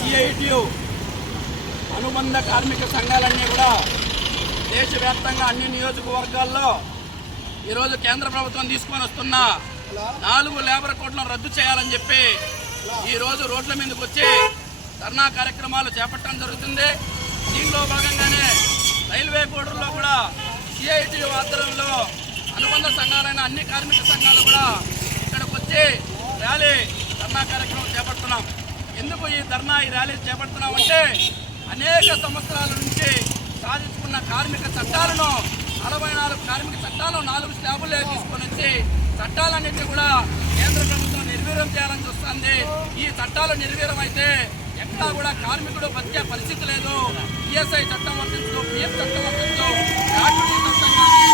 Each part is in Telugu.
సిఐటియు అనుబంధ కార్మిక సంఘాలన్నీ కూడా దేశవ్యాప్తంగా అన్ని నియోజకవర్గాల్లో ఈరోజు కేంద్ర ప్రభుత్వం తీసుకొని వస్తున్న 4 లేబర్ కోడ్లను రద్దు చేయాలని చెప్పి ఈరోజు రోడ్ల మీదకి వచ్చి ధర్నా కార్యక్రమాలు చేపట్టడం జరుగుతుంది. దీనిలో భాగంగానే రైల్వే కోడూరులో కూడా సిఐటియు ఆధ్వర్యంలో అనుబంధ సంఘాలైన అన్ని కార్మిక సంఘాలు కూడా ఇక్కడికి వచ్చి ధర్నా కార్యక్రమం చేపడుతున్నాం. ఎందుకు ఈ ర్యాలీ చేపడుతున్నామంటే అనేక సంవత్సరాల నుంచి సాధించుకున్న కార్మిక చట్టాలను 44 కార్మిక చట్టాలను 4 స్లాబులే తీసుకొని వచ్చి చట్టాలన్నింటినీ కూడా కేంద్ర ప్రభుత్వం నిర్వీర్యం చేయాలని చూస్తుంది. ఈ చట్టాలు నిర్వీర్యం అయితే ఎక్కడా కూడా కార్మికుడు బతికే పరిస్థితి లేదు. ఈఎస్ఐ చట్టం వర్తించదు, పిఎఫ్ చట్టం వర్తించదు, గ్రాట్యుటీ చట్టం కానీ,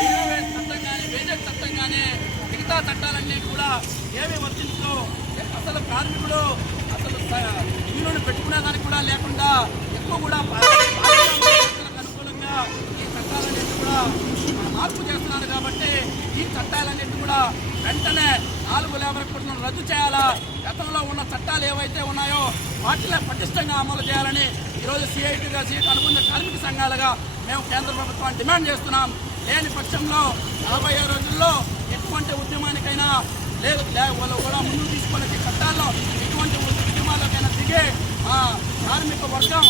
రిజర్వేషన్ చట్టం కానీ, వేజెస్ చట్టం కానీ, మిగతా చట్టాలన్నీ కూడా ఏమి వర్తించదు. అసలు కార్మికుడు ఇల్లును పెట్టుకునేదానికి కూడా లేకుండా ఎక్కువ కూడా అనుకూలంగా ఈ చట్టాలన్నింటి కూడా మార్పు చేస్తున్నారు. కాబట్టి ఈ చట్టాలన్నింటి కూడా వెంటనే 4 లేబర్ కోడ్లను రద్దు చేయాలా, గతంలో ఉన్న చట్టాలు ఏవైతే ఉన్నాయో వాటిలో పటిష్టంగా అమలు చేయాలని ఈరోజు సిఐటిగా అనుబంధ కార్మిక సంఘాలుగా మేము కేంద్ర ప్రభుత్వాన్ని డిమాండ్ చేస్తున్నాం. లేని పక్షంలో 40 రోజుల్లో ఎటువంటి ఉద్యమానికైనా లేదు వాళ్ళు కూడా ముందుకు తీసుకునే చట్టాల్లో ఎటువంటి ఉద్యమాలకైనా దిగే కార్మిక వర్గం